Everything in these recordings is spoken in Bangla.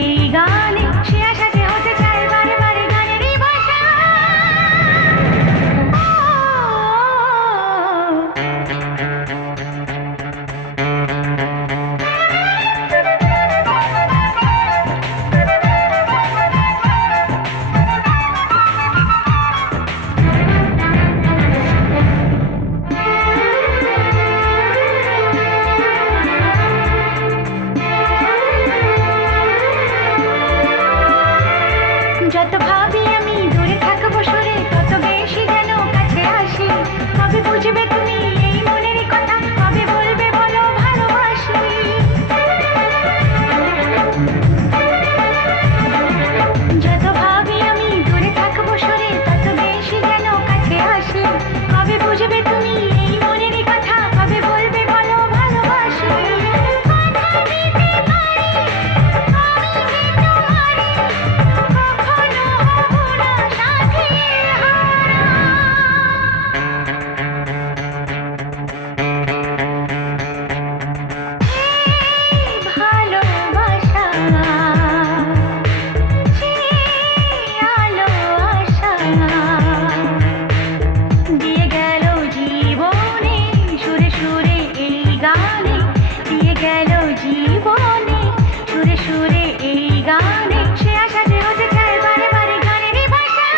এই গানে সে আশা যে হতে চায় বারে বারে গানেরই ভাষা। যত ভাবি আমি দূরে থাকবো সরে তত বেশি যেন কাছে আসি। কবে বুঝবে তুমি এই মনের কথা, কবে বলবে বলো ভালোবাসি। যত ভাবি আমি দূরে থাকবো সরে তত বেশি যেন কাছে আসি। কবে বুঝবে তুমি এই মনের কথা, কবে বলবে বলো ভালোবাসি। কথা দিতে পারি আমি যে তোমারে, কখনো হব না সাথী হারা। এই ভালোবাসা যে আলো আশা দিয়ে গেল জীবনে সুরে সুরে এই গানে, দিয়ে গেল জীবনে সুরে সুরে এই গানে সে আশা যে হতে চায় বারে বারে গানেরই ভাষা।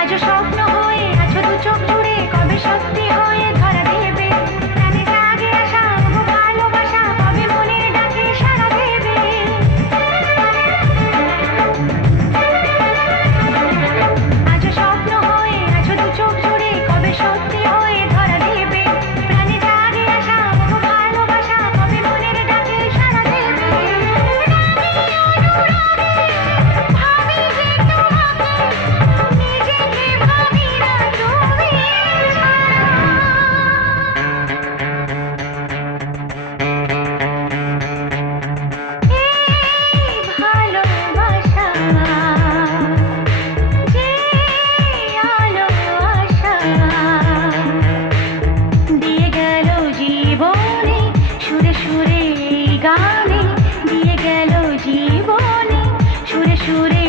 আজও স্বপ্ন হয়ে আছো দু চোখ জুড়ে, কবে সত্যি হয়ে ধরা দেবে। প্রাণে জাগে আশা ও ভালোবাসা, কবে মনের ডাকে সাড়া দেবে। আজও স্বপ্ন হয়ে আছো দু চোখ জুড়ে, কবে সত্যি হয়ে ধরা দেবে। প্রাণে জাগে আশা ও ভালোবাসা, কবে মনের ডাকে সাড়া দেবে। রাগে অনুরাগে ভাবি যে তোমাকে, নিজেকে ভাবি না তুমি ছাড়া। এই ভালোবাসা যে আলো আশা দিয়ে গেল জীবনে সুরে সুরে এই গানে, দিয়ে গেল জীবনে সুরে সুরে